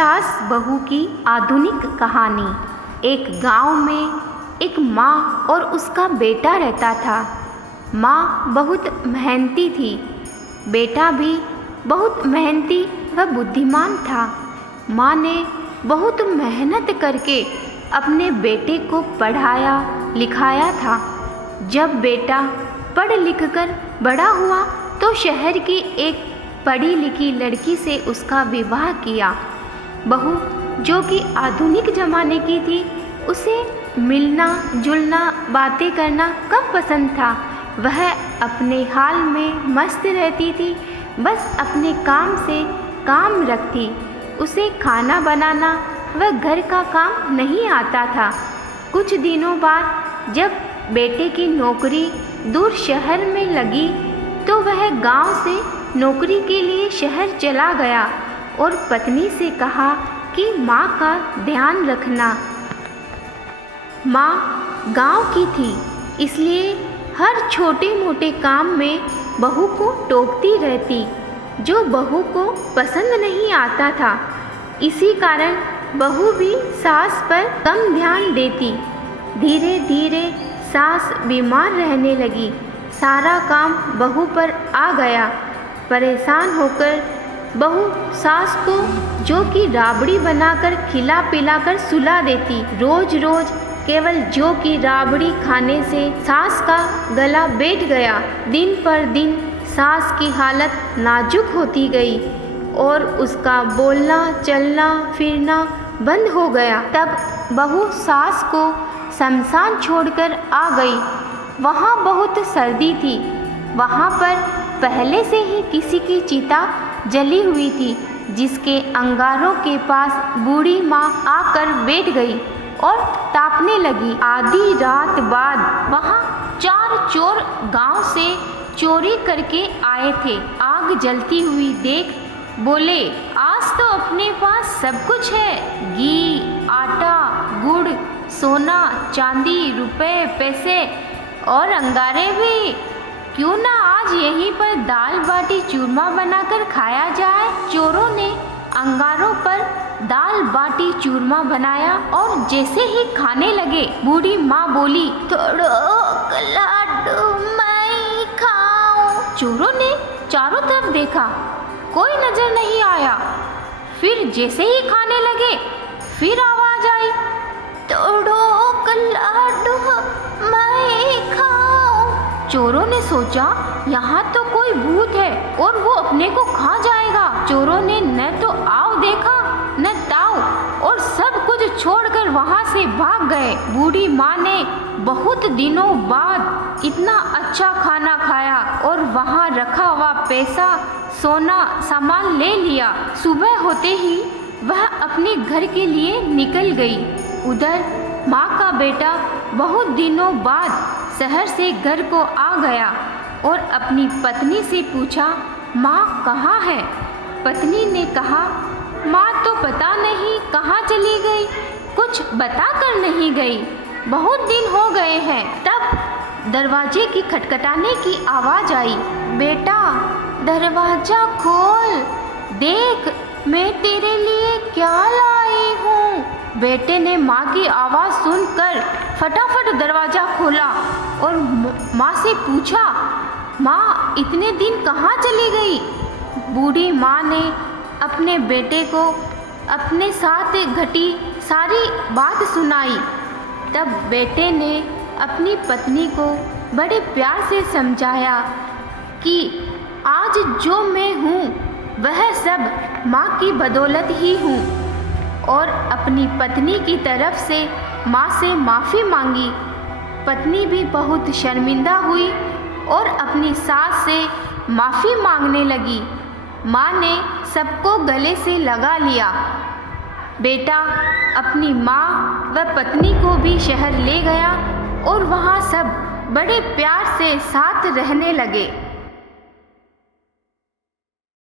सास बहू की आधुनिक कहानी। एक गांव में एक माँ और उसका बेटा रहता था। माँ बहुत मेहनती थी, बेटा भी बहुत मेहनती व बुद्धिमान था। माँ ने बहुत मेहनत करके अपने बेटे को पढ़ाया लिखाया था। जब बेटा पढ़ लिख कर बड़ा हुआ तो शहर की एक पढ़ी लिखी लड़की से उसका विवाह किया। बहू जो कि आधुनिक ज़माने की थी, उसे मिलना जुलना बातें करना कम पसंद था। वह अपने हाल में मस्त रहती थी, बस अपने काम से काम रखती। उसे खाना बनाना व घर का काम नहीं आता था। कुछ दिनों बाद जब बेटे की नौकरी दूर शहर में लगी तो वह गांव से नौकरी के लिए शहर चला गया और पत्नी से कहा कि माँ का ध्यान रखना। माँ गांव की थी, इसलिए हर छोटे मोटे काम में बहू को टोकती रहती, जो बहू को पसंद नहीं आता था। इसी कारण बहू भी सास पर कम ध्यान देती। धीरे धीरे सास बीमार रहने लगी। सारा काम बहू पर आ गया। परेशान होकर बहू सास को जो की राबड़ी बनाकर खिला पिलाकर सुला देती। रोज रोज केवल जो की राबड़ी खाने से सास का गला बैठ गया। दिन पर दिन सास की हालत नाजुक होती गई और उसका बोलना चलना फिरना बंद हो गया। तब बहू सास को शमशान छोड़कर आ गई। वहाँ बहुत सर्दी थी। वहाँ पर पहले से ही किसी की चिता जली हुई थी, जिसके अंगारों के पास बूढ़ी माँ आकर बैठ गई और तापने लगी। आधी रात बाद वहाँ 4 चोर गांव से चोरी करके आए थे। आग जलती हुई देख बोले, आज तो अपने पास सब कुछ है, घी आटा गुड़ सोना चांदी रुपए पैसे और अंगारे भी। क्यों ना आज यहीं पर दाल बाटी चूरमा बनाकर खाया जाए। चोरों ने अंगारों पर दाल बाटी चूरमा बनाया और जैसे ही खाने लगे बूढ़ी माँ बोली, थोड़ो लाडू मैं खाऊं। चोरों ने चारों तरफ देखा, कोई नजर नहीं आया। फिर जैसे ही खाने लगे फिर आवाज आई, थोड़ो लाडू मैं खाऊं। चोरों ने सोचा यहाँ तो कोई भूत है और वो अपने को खा जाएगा। चोरों ने न तो आओ देखा न ताओ और सब कुछ छोड़कर वहाँ से भाग गए। बूढ़ी माँ ने बहुत दिनों बाद इतना अच्छा खाना खाया और वहाँ रखा हुआ पैसा सोना सामान ले लिया। सुबह होते ही वह अपने घर के लिए निकल गई। उधर माँ का बेटा बहुत दिनों बाद शहर से घर को आ गया और अपनी पत्नी से पूछा, माँ कहाँ है? पत्नी ने कहा, माँ तो पता नहीं कहाँ चली गई, कुछ बता कर नहीं गई, बहुत दिन हो गए हैं। तब दरवाजे की खटखटाने की आवाज़ आई। बेटा दरवाज़ा खोल, देख मैं तेरे लिए क्या लाई हूँ। बेटे ने माँ की आवाज़ सुनकर फटाफट दरवाज़ा खोला और माँ से पूछा, माँ इतने दिन कहाँ चली गई? बूढ़ी माँ ने अपने बेटे को अपने साथ घटी सारी बात सुनाई। तब बेटे ने अपनी पत्नी को बड़े प्यार से समझाया कि आज जो मैं हूँ वह सब माँ की बदौलत ही हूँ, और अपनी पत्नी की तरफ से माँ से माफ़ी मांगी। पत्नी भी बहुत शर्मिंदा हुई और अपनी सास से माफ़ी मांगने लगी। माँ ने सबको गले से लगा लिया। बेटा अपनी माँ व पत्नी को भी शहर ले गया और वहाँ सब बड़े प्यार से साथ रहने लगे।